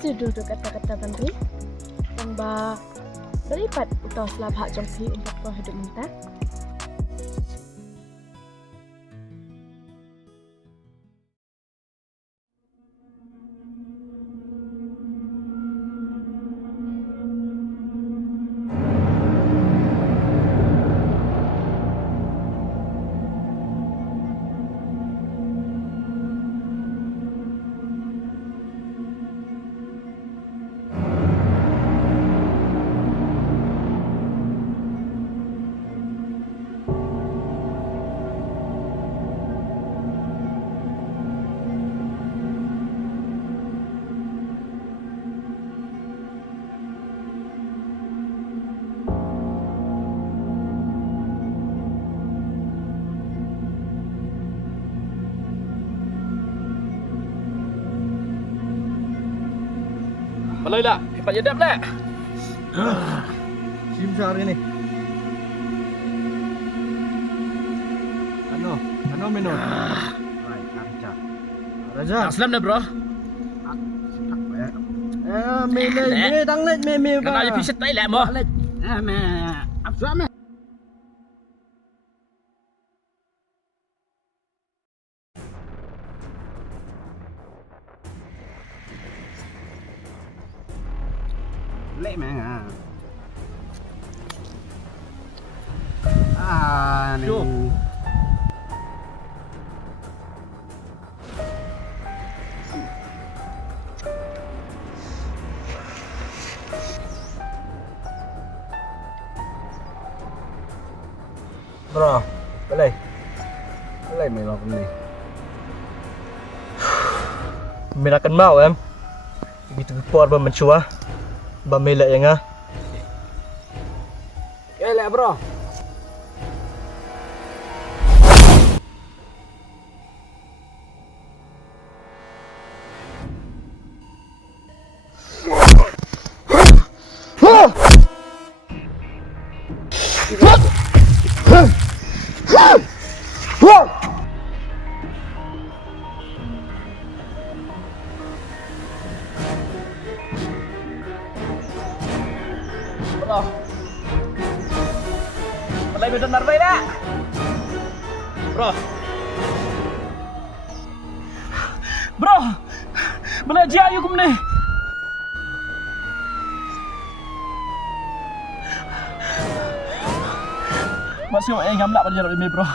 Sesudah kata-kata menteri yang beripat utau selap hak jongpi untuk kau hidup minta. Malay lah, hebat jedap lah. Simsa hari ni. Ano minum? Right, Raja. Raja. Aslam dah bro. Mê đăng lên mê Kan nak jadi tay lah mo. mê áp suất mê. Lẹ mẹ này. Bro, boleh mày vào con này. Mình akan mau em. Begitu keluar mencua. Bamela yang ah. Elek bro. Bro. Malay betul narbai dah. Bro. Bro. Malay jia ayu kum ni. Masih ngam nak pada jalan ini bro.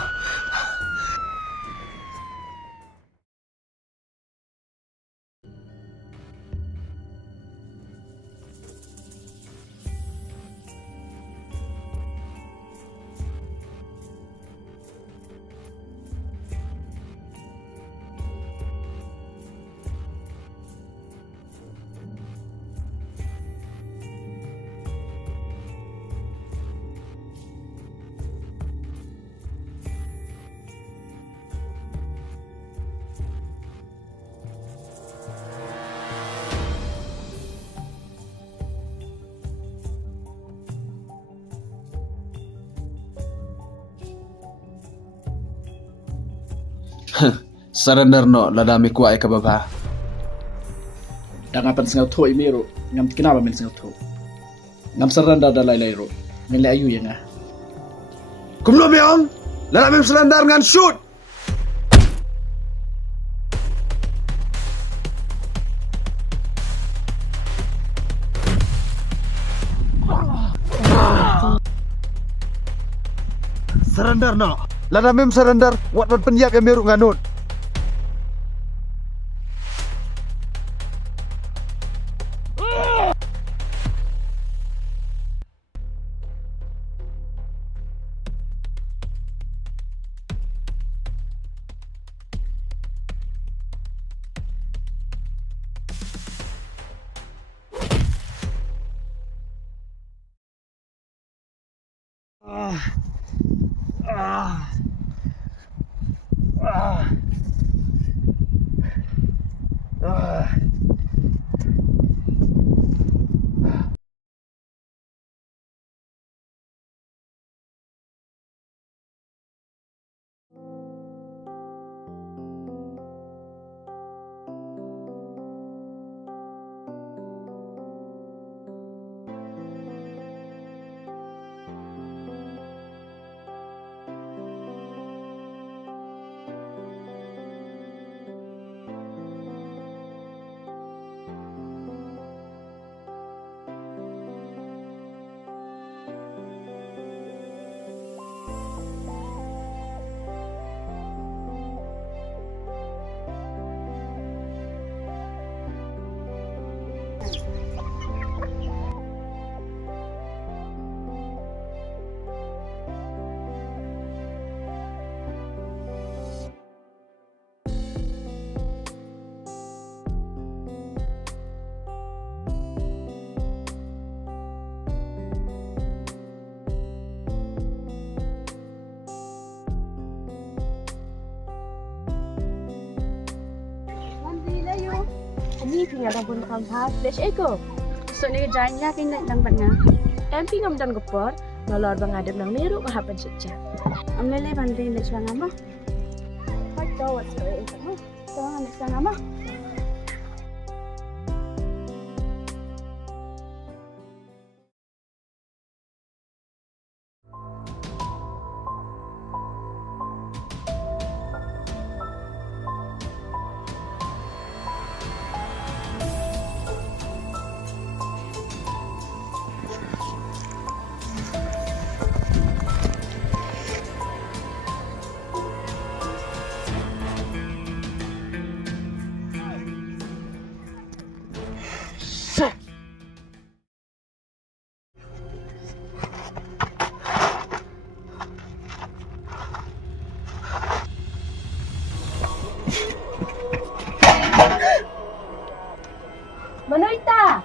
Surrender no ladami ku ay kababa. Dengan pen sengau thoi mero ngam kenapa men sengau thoi. Ngam surrender dah lai ro. Nilai ayu yang ah. Kumlo meong, ladami surrender ngan shoot. Surrender no. Ladami surrender. Wat penyiap yang meru nganut. ni tinggal dalam kampas. Let's go. So ni jalannya kini lang banga. MP ngam dan gopor, nolor bang adem nang meru mahapan sejak. Amlele banding le chwanga mo. Hai tahu what story itu mo. So ang chwanga mo. Manoita.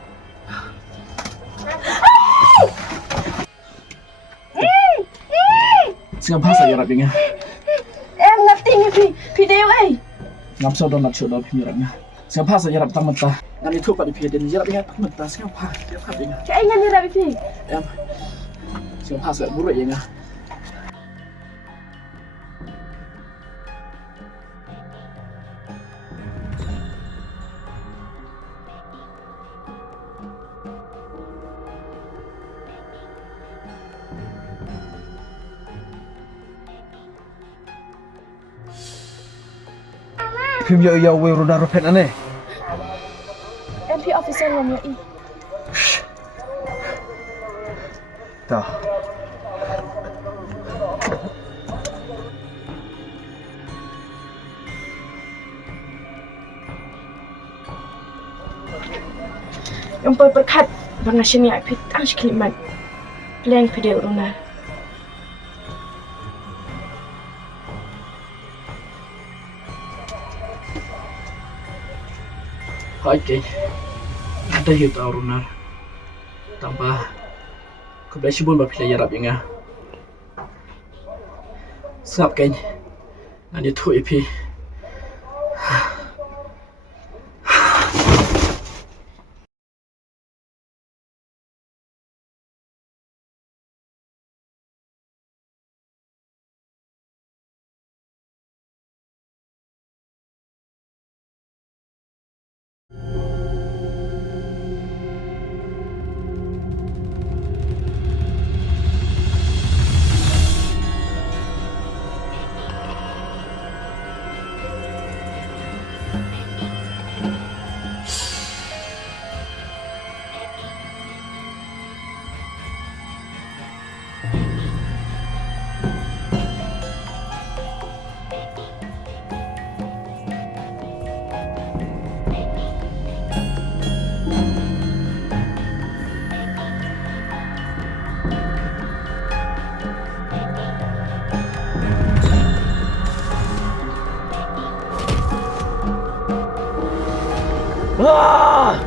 Siapa bahasa Arab ini? Em ngerti ni video eh. Ngam so don nak show don pimirangnya. Siapa bahasa Arab tak mentah. Ngam itu pada video ini Arab ini tak mentah. Siapa ini? Kayak ingin ni rabi pi. Em. Siapa bahasa buruk ini? Phim yo yo we roda ropet ane. MP officer ngam ya i. Ta. Yang berkat bang asyik ai pitang sekeliman. Plan video runa. Okey. Ada hiu tahu runar. Tambah kebetulan pun bapila Arab ini. Sap kan. Nanti tu ipi. Ah!